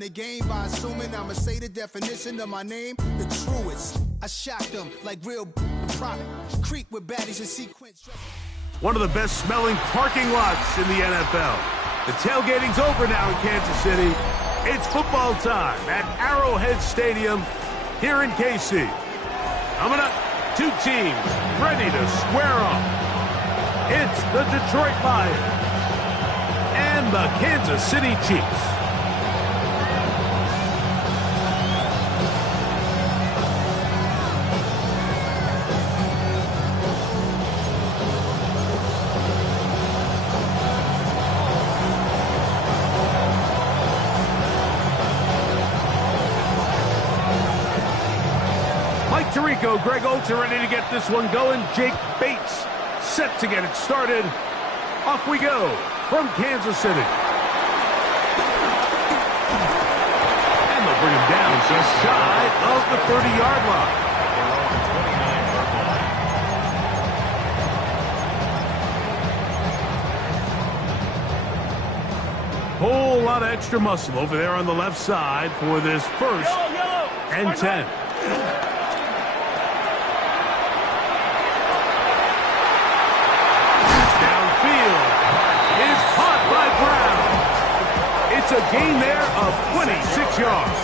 The game by assuming I'ma say the definition of my name, the truest. I shocked them like real product. Creep with baddies in sequence. One of the best smelling parking lots in the NFL. The tailgating's over now in Kansas City. It's football time at Arrowhead Stadium here in KC. Coming up, two teams ready to square off. It's the Detroit Lions and the Kansas City Chiefs. Tirico, Greg Olsen ready to get this one going. Jake Bates set to get it started. Off we go from Kansas City. And they'll bring him down just shy of the 30-yard line. Whole lot of extra muscle over there on the left side for this first and 10. It's a gain there of 26 yards.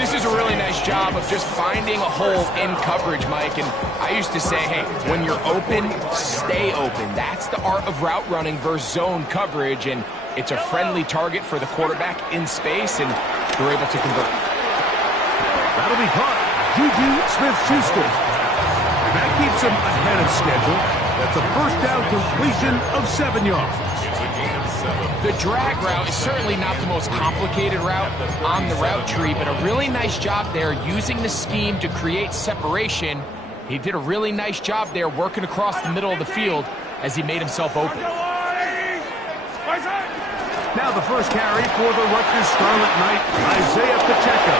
This is a really nice job of just finding a hole in coverage, Mike. And I used to say, hey, when you're open, stay open. That's the art of route running versus zone coverage. And it's a friendly target for the quarterback in space, and they're able to convert. That'll be caught. Juju Smith-Schuster. And that keeps him ahead of schedule. That's a first down completion of 7 yards. The drag route is certainly not the most complicated route on the route tree, but a really nice job there using the scheme to create separation. He did a really nice job there working across the middle of the field as he made himself open. Now the first carry for the Rutgers Scarlet Knight, Isaiah Pacheco.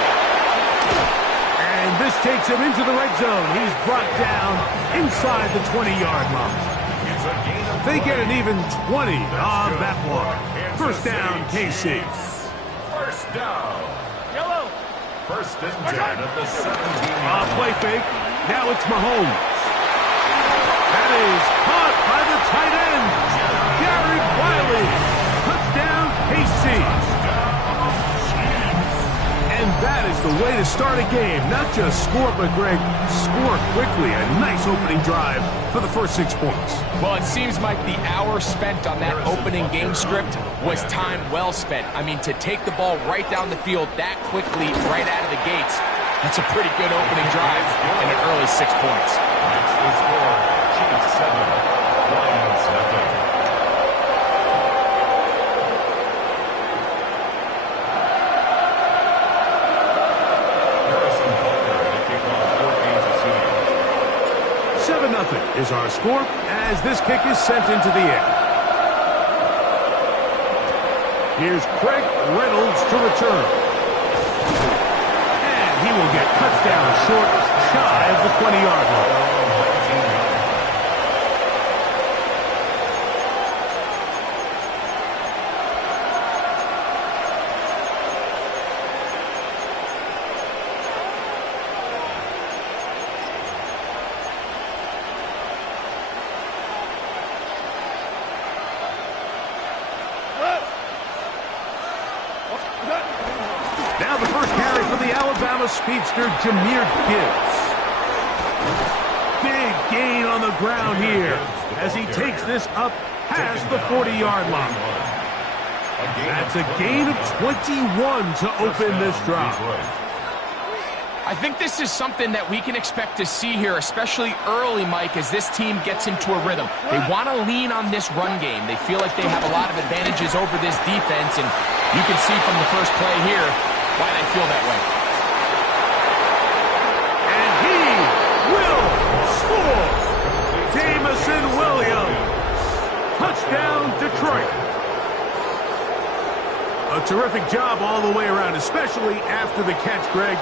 And this takes him into the red zone. He's brought down inside the 20-yard line. They get an even 20 on that one. First down, KC. First down. Yellow. First and 10 at the 17. Play fake. Now it's Mahomes. That is caught by the tight end, Garrett Wiley. Touchdown, KC. And that is the way to start a game. Not just score, but, Greg, score quickly. A nice opening drive for the first 6 points. Well, it seems like the hour spent on that opening game script was time well spent. I mean, to take the ball right down the field that quickly, right out of the gates, that's a pretty good opening drive and an early 6 points. That's the score. Chiefs 7, Lions nothing. Is our score as this kick is sent into the air. Here's Craig Reynolds to return. And he will get touchdown short, shy of the 20-yard line. Now the first carry for the Alabama speedster, Jahmyr Gibbs. Big gain on the ground here as he takes this up past the 40-yard line. That's a gain of 21 to open this drive. I think this is something that we can expect to see here, especially early, Mike, as this team gets into a rhythm. They want to lean on this run game. They feel like they have a lot of advantages over this defense, and you can see from the first play here why they feel that way. And he will score! Jameson Williams. Touchdown, Detroit. A terrific job all the way around, especially after the catch, Greg,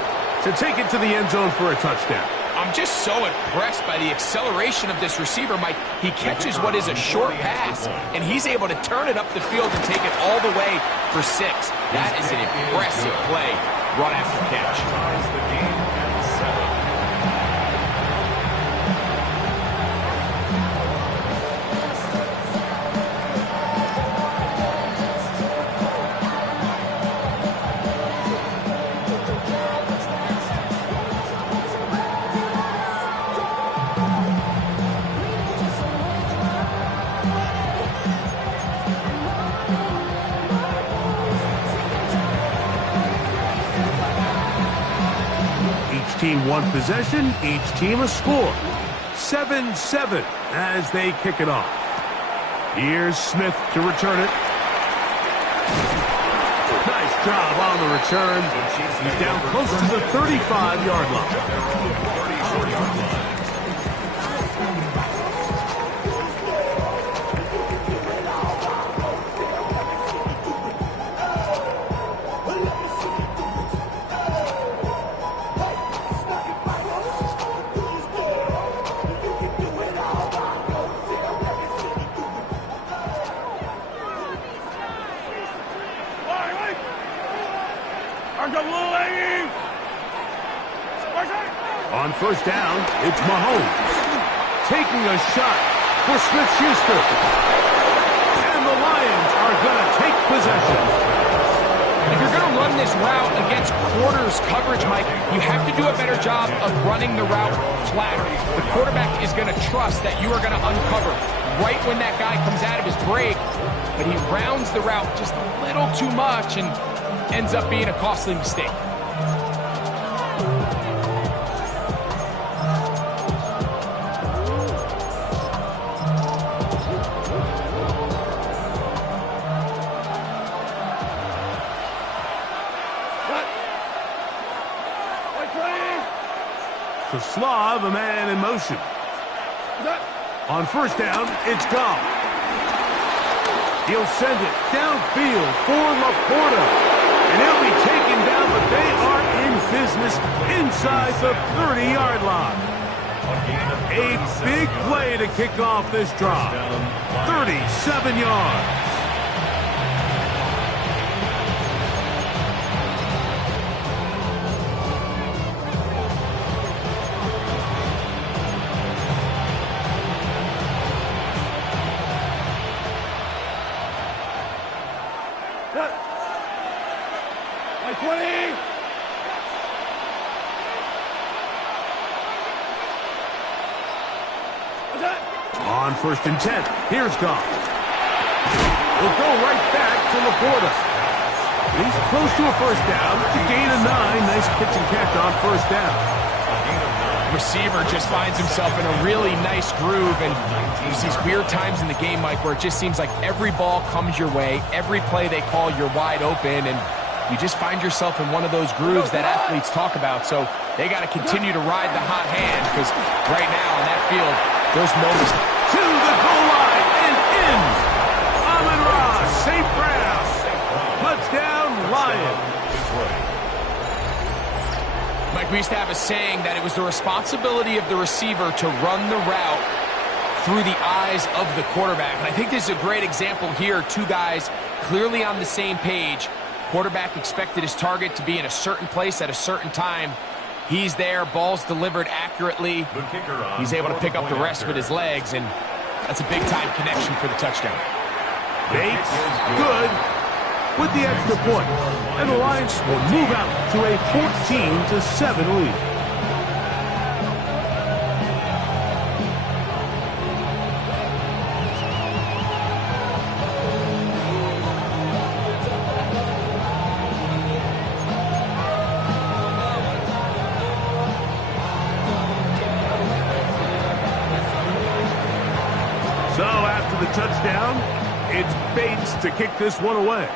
to take it to the end zone for a touchdown. I'm just so impressed by the acceleration of this receiver, Mike. He catches what is a short pass, and he's able to turn it up the field and take it all the way for 6. That is an impressive play, run after catch. Team one possession, each team a score. 7-7 as they kick it off. Here's Smith to return it. Nice job on the return. He's down close to the 35-yard line. On first down, it's Mahomes. Taking a shot for Smith-Schuster. And the Lions are going to take possession. If you're going to run this route against quarters coverage, Mike, you have to do a better job of running the route flatter. The quarterback is going to trust that you are going to uncover right when that guy comes out of his break, but he rounds the route just a little too much and ends up being a costly mistake. To Slav, a man in motion. On first down, it's Goff. He'll send it downfield for Laporta. And he'll be taken down, but they are in business inside the 30-yard line. A big play to kick off this drive. 37 yards. On first and 10, here's Goff. We'll go right back to Laporta. He's close to a first down to gain a 9. Nice pitch and catch on first down. Receiver just finds himself in a really nice groove, and there's these weird times in the game, Mike, where it just seems like every ball comes your way, every play they call, you're wide open, and you just find yourself in one of those grooves that athletes talk about. So they got to continue to ride the hot hand, because right now in that field, those moments to the goal line and in. Amon-Ra, St. Brown. Touchdown, Lions. Mike, we used to have a saying that it was the responsibility of the receiver to run the route through the eyes of the quarterback. And I think this is a great example here. Two guys clearly on the same page. Quarterback expected his target to be in a certain place at a certain time. He's there, ball's delivered accurately. He's able to pick up the rest with his legs, and that's a big-time connection for the touchdown. Bates, good, with the extra point. And the Lions will move out to a 14-7 lead. So after the touchdown, it's Bates to kick this one away.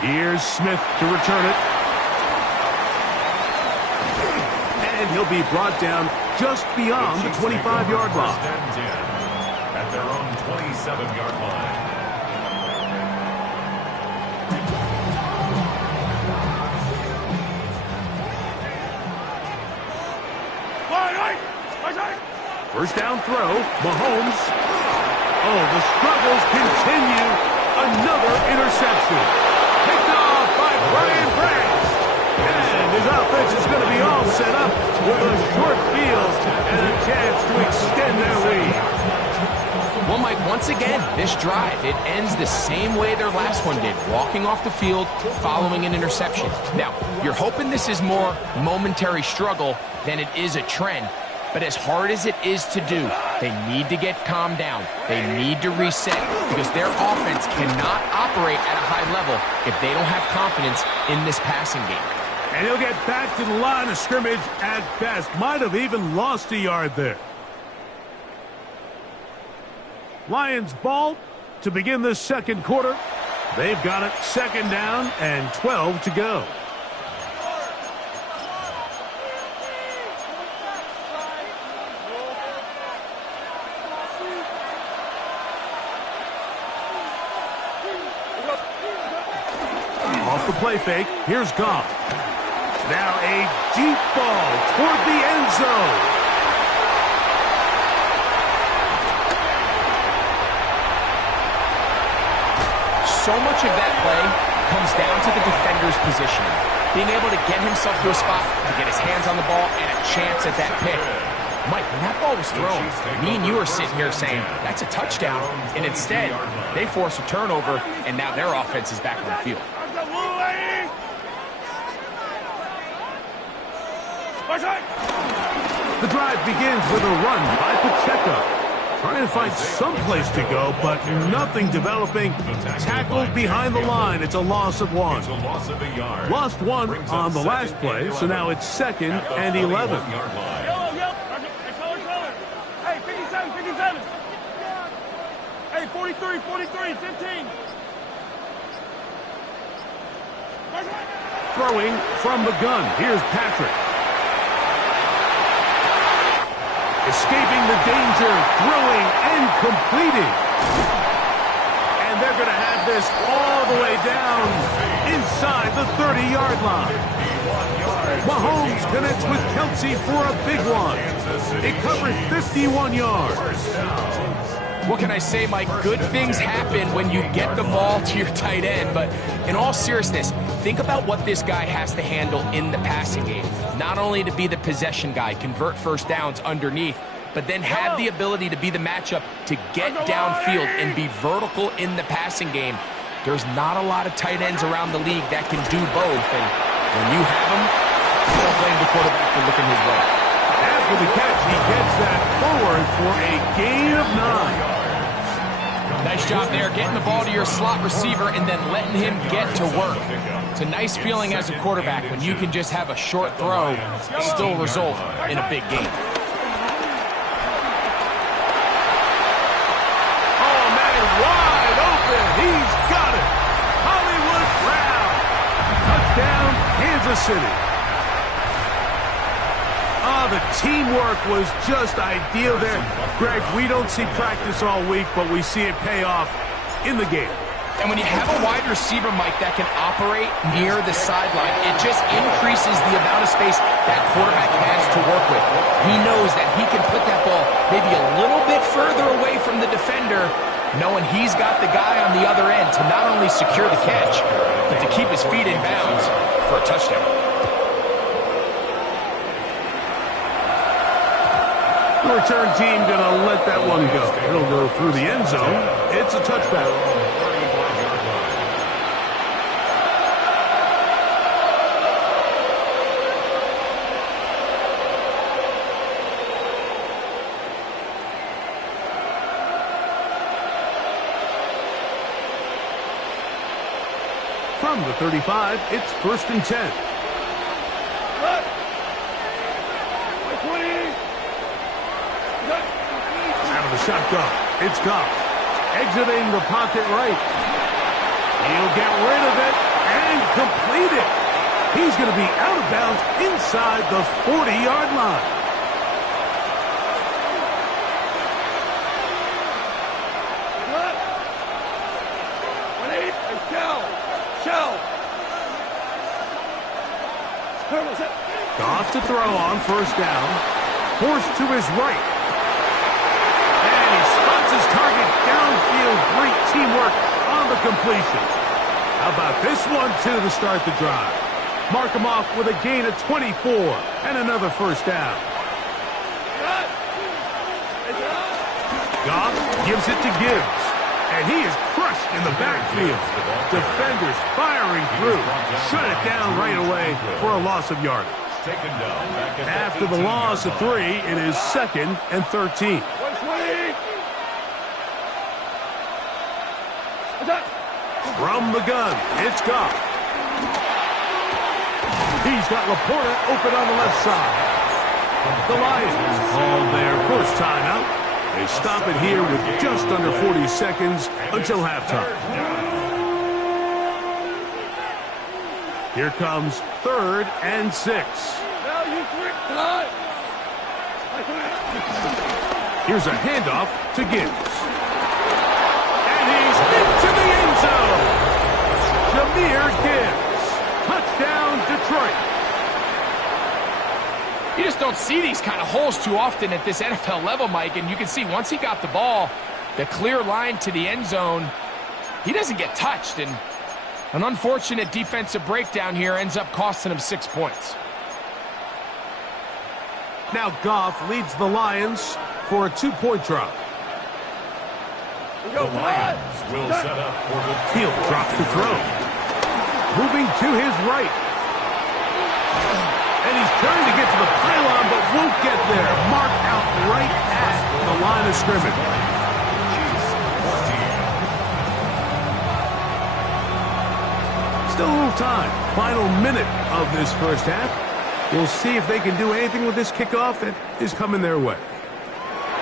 Here's Smith to return it. And he'll be brought down just beyond the 25-yard line. At their own 27-yard line. First down throw. Mahomes. Oh, the struggles continue. Another interception. Picked off by Brian Branch. And his offense is going to be all set up with a short field and a chance to extend their lead. Well, Mike, once again, this drive, it ends the same way their last one did, walking off the field following an interception. Now, you're hoping this is more momentary struggle than it is a trend, but as hard as it is to do, they need to get calmed down. They need to reset because their offense cannot operate at a high level if they don't have confidence in this passing game. And he'll get back to the line of scrimmage at best. Might have even lost a yard there. Lions ball to begin the second quarter. They've got it second down and 12 to go. Off the play fake, here's Goff. Now a deep ball toward the end zone. So much of that play comes down to the defender's positioning. Being able to get himself to a spot, to get his hands on the ball, and a chance at that pick. Mike, when that ball was thrown, me and you are sitting here saying, that's a touchdown. And instead, they force a turnover, and now their offense is back on the field. The drive begins with a run by Pacheco. Trying to find some place to go, but nothing developing. Tackled behind the line. It's a loss of one. Lost one on the last play, so now it's second and 11. Hey, 57, 57. Hey, 43, 43, 15. Throwing from the gun. Here's Patrick. Escaping the danger, throwing and completing. And they're going to have this all the way down inside the 30-yard line. Mahomes connects with Kelsey for a big one. It covers 51 yards. What can I say, Mike? Good things happen when you get the ball to your tight end, but in all seriousness, think about what this guy has to handle in the passing game. Not only to be the possession guy, convert first downs underneath, but then have the ability to be the matchup to get downfield and be vertical in the passing game. There's not a lot of tight ends around the league that can do both, and when you have them, don't blame the quarterback for looking his way. After the catch, he gets that forward for a gain of 9. Nice job there, getting the ball to your slot receiver and then letting him get to work. It's a nice feeling as a quarterback when you can just have a short throw, still result in a big game. Oh, man, wide open. He's got it. Hollywood Brown. Touchdown, Kansas City. Oh, the teamwork was just ideal there. Greg, we don't see practice all week, but we see it pay off in the game. And when you have a wide receiver, Mike, that can operate near the sideline, it just increases the amount of space that quarterback has to work with. He knows that he can put that ball maybe a little bit further away from the defender, knowing he's got the guy on the other end to not only secure the catch, but to keep his feet in bounds for a touchdown. The return team going to let that one go. It'll go through the end zone. It's a touchback. From the 35, it's 1st and 10. Out of the shotgun, it's Goff. Exiting the pocket right. He'll get rid of it and complete it. He's going to be out of bounds inside the 40-yard line. Goff to throw on 1st down. Forced to his right. downfield, great teamwork on the completion. How about this one, too, to start the drive? Mark him off with a gain of 24 and another first down. Goff gives it to Gibbs, and he is crushed in the backfield. Defenders firing through. Shut it down right away for a loss of yardage. After the loss of 3, it is 2nd and 13. From the gun, it's Goff. He's got Laporta open on the left side. The Lions call their first timeout. They stop it here with just under 40 seconds until halftime. Here comes 3rd and 6. Here's a handoff to Gibbs. And he's into the end zone. Jahmyr Gibbs. Touchdown, Detroit. You just don't see these kind of holes too often at this NFL level, Mike, and you can see once he got the ball, the clear line to the end zone, he doesn't get touched, and an unfortunate defensive breakdown here ends up costing him 6 points. Now Goff leads the Lions for a 2-point drop. The Lions will set up for the Field drops to throw. Moving to his right. And he's trying to get to the pylon, but won't get there. Marked out right at the line of scrimmage. Still a little time. Final minute of this first half. We'll see if they can do anything with this kickoff that is coming their way.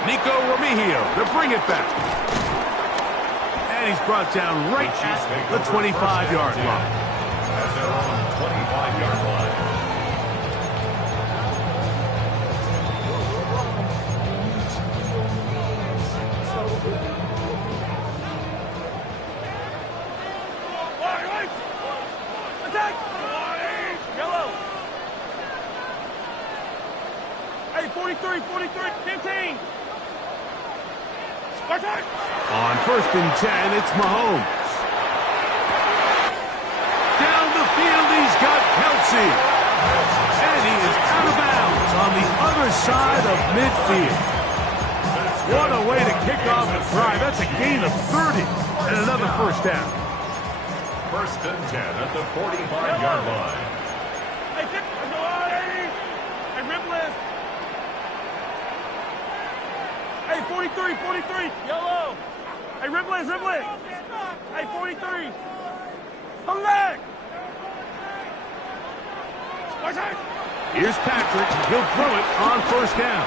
Nico Remigio to bring it back. And he's brought down right at the 25-yard line. At their own 25-yard line. Attack! Yellow! Hey, 43, 15! Attack! On 1st and 10, it's Mahomes. Down the field, he's got Kelsey. And he is out of bounds on the other side of midfield. What a way to kick off the drive. That's a gain of 30 and another first down. 1st and 10 at the 45-yard line. Hey, kick! Hey, Ripley! Hey, 43! Yellow! Hey, Ripley! Hey, 43! Come back! Here's Patrick. He'll throw it on 1st down.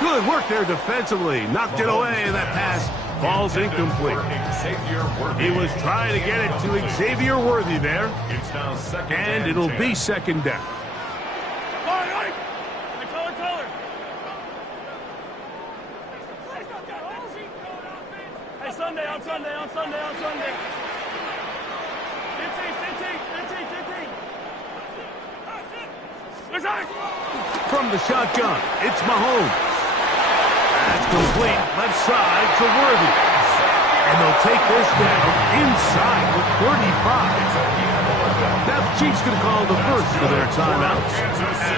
Good work there defensively. Knocked it away, and that pass falls incomplete. He was trying to get it to Xavier Worthy there. It's now 2nd and it'll be 2nd down. Hey, Sunday. 15. From the shotgun, it's Mahomes. That's complete, left side to Worthy. And they'll take this down inside with 35. Now the Chiefs going to call the first of their timeouts,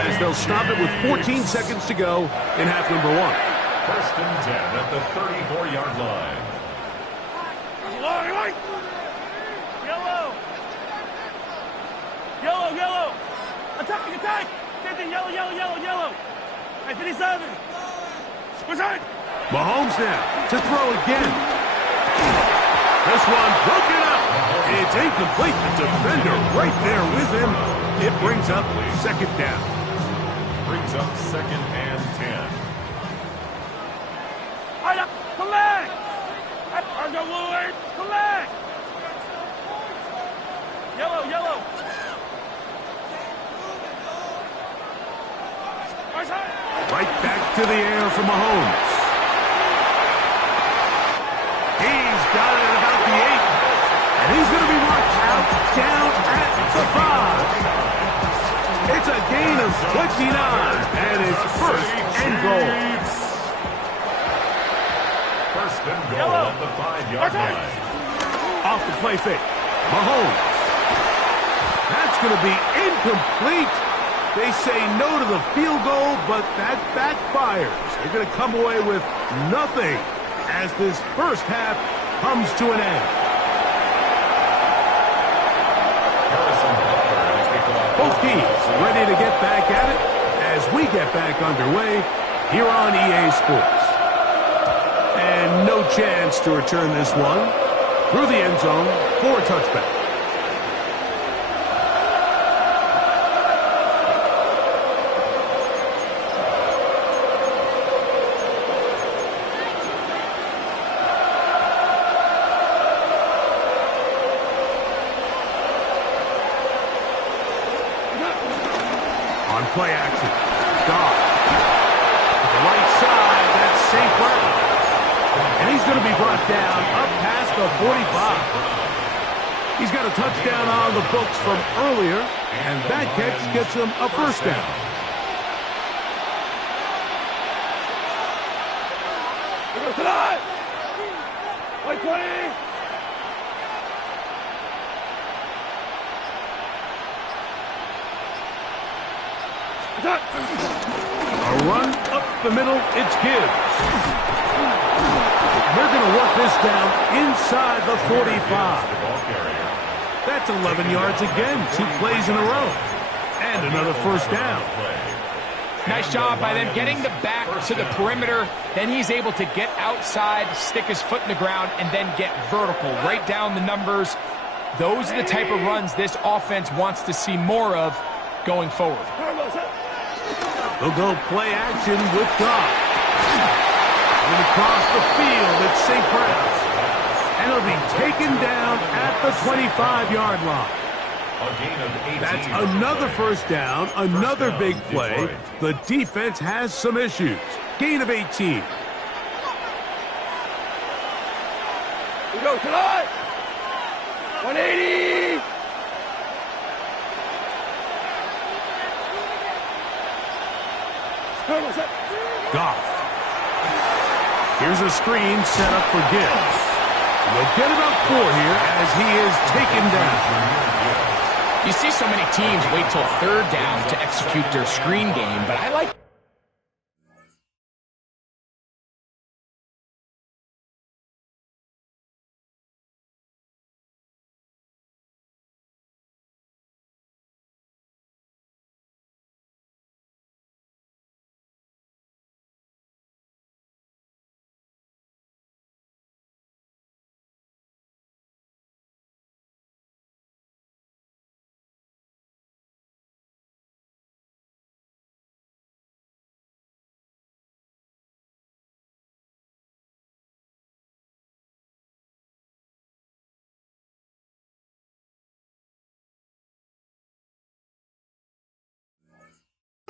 as they'll stop it with 14 seconds to go in half number 1. 1st and 10 at the 34-yard line. Yellow! Attack! 50, yellow! Hey, 57! Mahomes now to throw again. This one broken up. It's incomplete. The defender right there with him. It brings up 2nd down. Brings up 2nd and 10. Come back! Come back! Yellow! Right back to the air for Mahomes. He's got it at about the 8. And he's going to be marked out down at the 5. It's a gain of 29. And it's 1st and goal. 1st and goal Yellow. at the 5-yard line. Off the play fake. Mahomes. That's going to be incomplete. They say no to the field goal, but that backfires. They're going to come away with nothing as this first half comes to an end. Both teams ready to get back at it as we get back underway here on EA Sports. And no chance to return this one through the end zone for a touchback. On play action, Goff. To the right side, that's St. Brown. And he's going to be brought down up past the 45. He's got a touchdown on the books from earlier, and that catch gets him a first down. Here goes tonight. 120. A run up the middle, it's Gibbs. They're going to work this down inside the 45. That's 11 yards again, 2 plays in a row. And another first down. Nice job by them getting the back to the perimeter. Then he's able to get outside, stick his foot in the ground, and then get vertical. Right down the numbers. Those are the type of runs this offense wants to see more of going forward. They'll go play action with Goff. And across the field, it's St. Brown. And he'll be taken down at the 25-yard line. That's another first down, another big play. The defense has some issues. Gain of 18. We go tonight. 180. Goff. Here's a screen set up for Gibbs. They'll get about 4 here as he is taken down. You see so many teams wait till third down to execute their screen game, but I like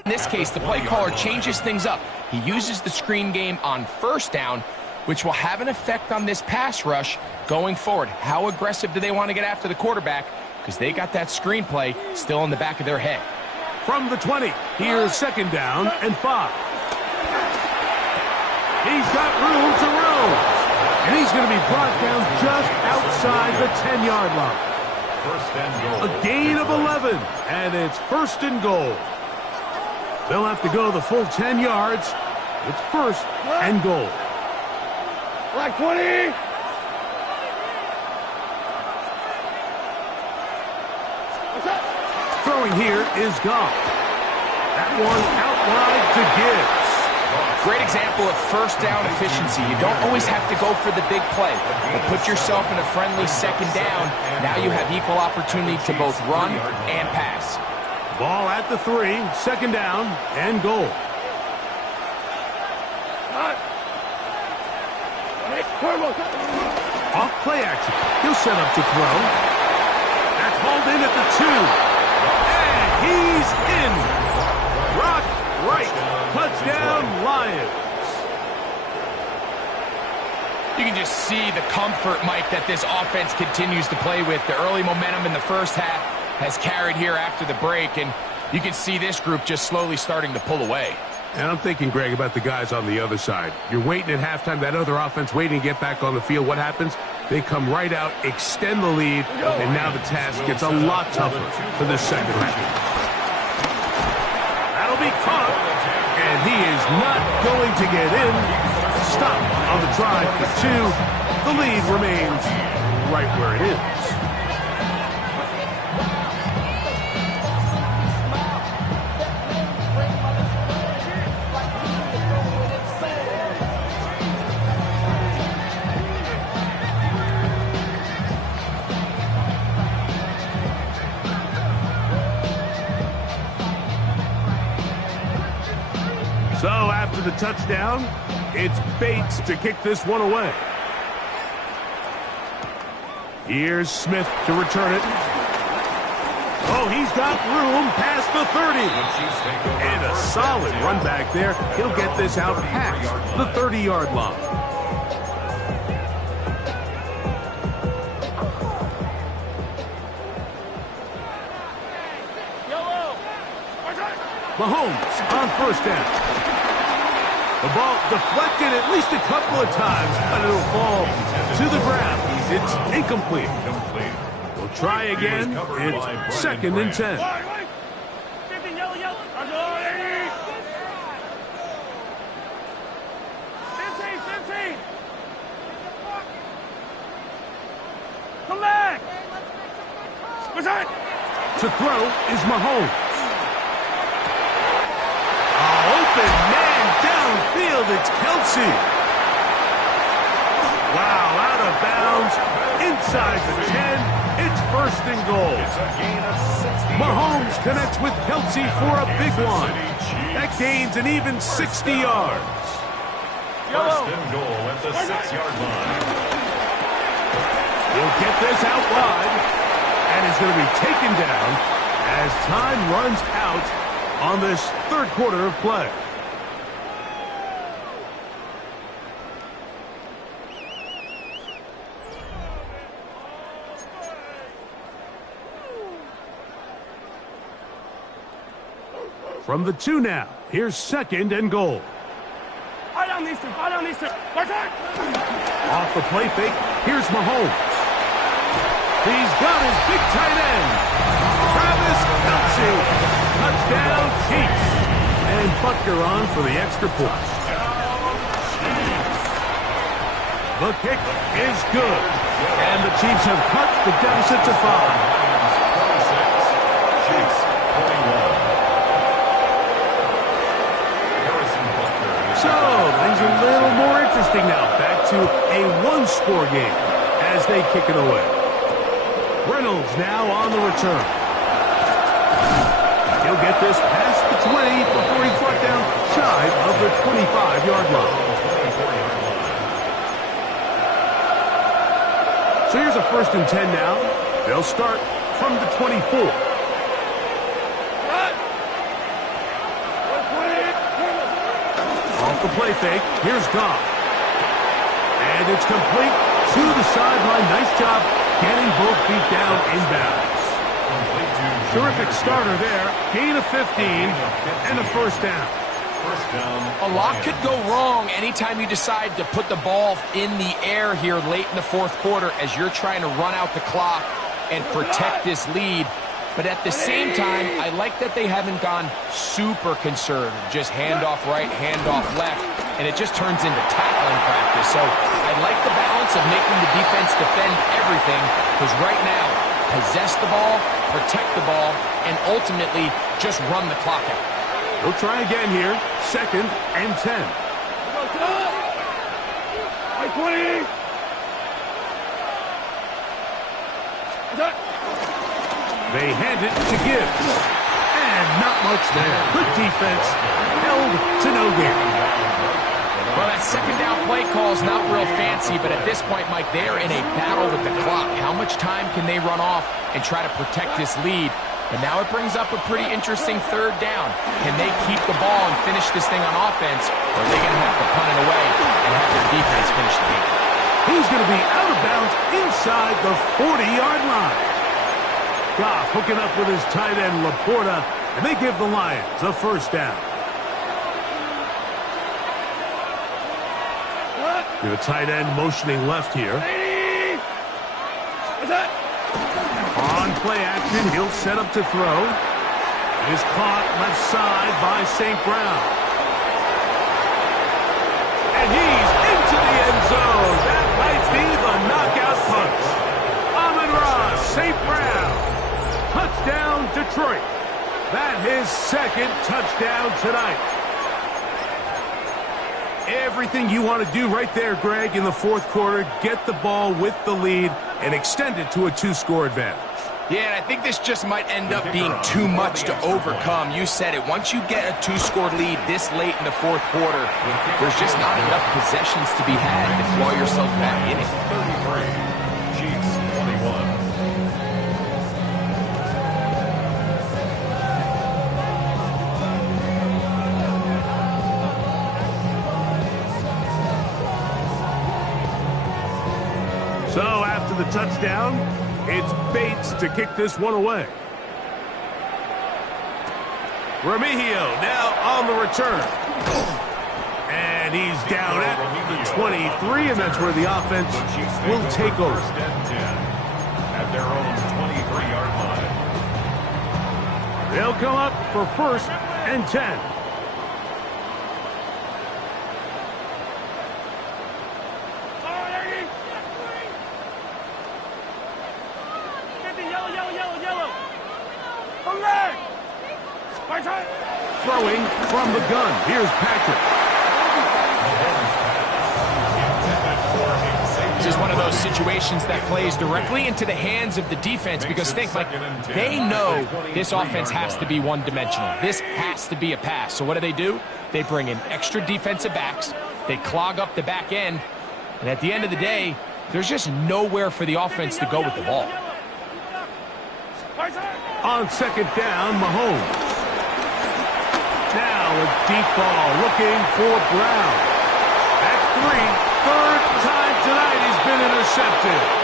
in this case, the play caller changes things up. He uses the screen game on first down, which will have an effect on this pass rush going forward. How aggressive do they want to get after the quarterback? Because they got that screenplay still in the back of their head. From the 20, here's second down and 5. He's got room to roam. And he's going to be brought down just outside the 10-yard line. A gain of 11, and it's first and goal. They'll have to go the full 10 yards. It's first and goal. Black 20. Throwing here is Goff. That one out wide to Gibbs. Great example of first down efficiency. You don't always have to go for the big play, but put yourself in a friendly second down. Now you have equal opportunity to both run and pass. Ball at the 3, second down and goal. Off play action. He'll set up to throw. That's hauled in at the 2. And he's in. Rock right. Touchdown, Lions. You can just see the comfort, Mike, that this offense continues to play with. The early momentum in the first half has carried here after the break, and you can see this group just slowly starting to pull away. And I'm thinking, Greg, about the guys on the other side. You're waiting at halftime, that other offense waiting to get back on the field. What happens? They come right out, extend the lead, and now the task gets a lot tougher for this second half. That'll be caught, and he is not going to get in. Stop on the try for 2. The lead remains right where it is. So after the touchdown, it's Bates to kick this one away. Here's Smith to return it. Oh, he's got room past the 30. And a solid run back there. He'll get this out past the 30-yard line. Mahomes on first down. The ball deflected at least a couple of times, but it'll fall to the ground. It's incomplete. We'll try again. It's 2nd and 10. Come back! To throw is Mahomes. Open man downfield, it's Kelce. Wow, out of bounds, inside the 10, it's 1st and goal. Mahomes connects with Kelce for a big one. That gains an even 60 yards. 1st and goal at the 6-yard line. He'll get this out wide, and is going to be taken down as time runs out on this 3rd quarter of play. From the 2 now, here's 2nd and goal. Off the play fake, here's Mahomes. He's got his big tight end, Travis Kelce. Touchdown, Chiefs. And Butker on for the extra point. The kick is good. And the Chiefs have cut the deficit to 5. So, things are a little more interesting now. Back to a 1-score game as they kick it away. Reynolds now on the return. He'll get this past the 20 before he's brought down shy of the 25-yard line. So here's a 1st and 10 now. They'll start from the 24. Off the play fake, here's Goff. And it's complete to the sideline. Nice job getting both feet down inbounds. Terrific starter there. Gain of 15 and a 1st down. A lot could go wrong anytime you decide to put the ball in the air here late in the 4th quarter as you're trying to run out the clock and protect this lead. But at the same time, I like that they haven't gone super conservative. Just handoff right, handoff left, and it just turns into tackling practice. So I like the balance of making the defense defend everything, because right now, possess the ball, protect the ball, and ultimately just run the clock out. We'll try again here. 2nd and 10. 20! They hand it to Gibbs. And not much there. Good defense. Held to no gain. Well, that 2nd down play call is not real fancy, but at this point, Mike, they're in a battle with the clock. How much time can they run off and try to protect this lead? And now it brings up a pretty interesting 3rd down. Can they keep the ball and finish this thing on offense, or are they going to have to punt it away and have their defense finish the game? He's going to be out of bounds inside the 40-yard line. Goff hooking up with his tight end, Laporta, and they give the Lions a 1st down. The tight end motioning left here. On play action, he'll set up to throw. Is caught left side by St. Brown. And he's into the end zone. That might be the knockout punch. Amon-Ra St. Brown. Touchdown, Detroit. That his second touchdown tonight. Everything you want to do right there, Greg, in the fourth quarter. Get the ball with the lead and extend it to a 2-score advantage. Yeah, and I think this just might end up being too much to overcome. You said it. Once you get a 2-score lead this late in the fourth quarter, there's just not enough possessions to be had to claw yourself back in it. 33, Chiefs 21. So after the touchdown, it's Bates to kick this one away. Remigio now on the return. And he's down at the 23, and that's where the offense will take over. First and 10 at their own 23-yard line. They'll come up for first and 10. Throwing from the gun. Here's Patrick. This is one of those situations that plays directly into the hands of the defense because think, like, they know this offense has to be one-dimensional. This has to be a pass. So what do? They bring in extra defensive backs. They clog up the back end. And at the end of the day, there's just nowhere for the offense to go with the ball. On second down, Mahomes. Now a deep ball looking for Brown. That's 3. Third time tonight he's been intercepted.